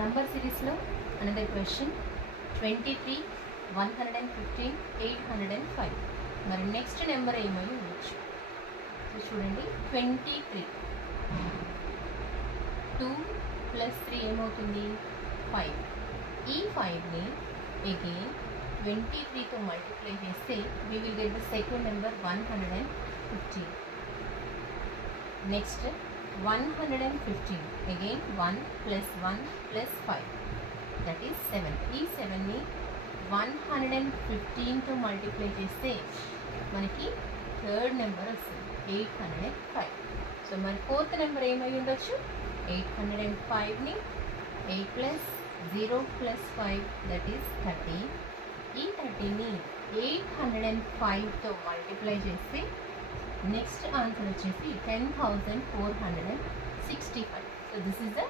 Number సిరీస్లో another question 23, 115, 805. మరి next number ఏమై ఉండొచ్చు? సో చూడండి, 23, 2 + 3 ఏమవుతుంది? 5. ఈ 5ని అగైన్ 23తో మల్టిప్లై చేస్తే we will get the second number 115. Next 115, again 1 + 1 + 5, that is 7. ఈ 7ని 115తో మల్టిప్లై చేస్తే మనకి థర్డ్ నెంబర్ వస్తుంది 805. సో మరి ఫోర్త్ నెంబర్ ఏమై ఉండొచ్చు? 805ని 8 + 0 + 5, దట్ ఈస్ 30. ఈ 30ని 805తో మల్టిప్లై చేస్తే నెక్స్ట్ ఆన్సర్ వచ్చేసి 10,465. So this is the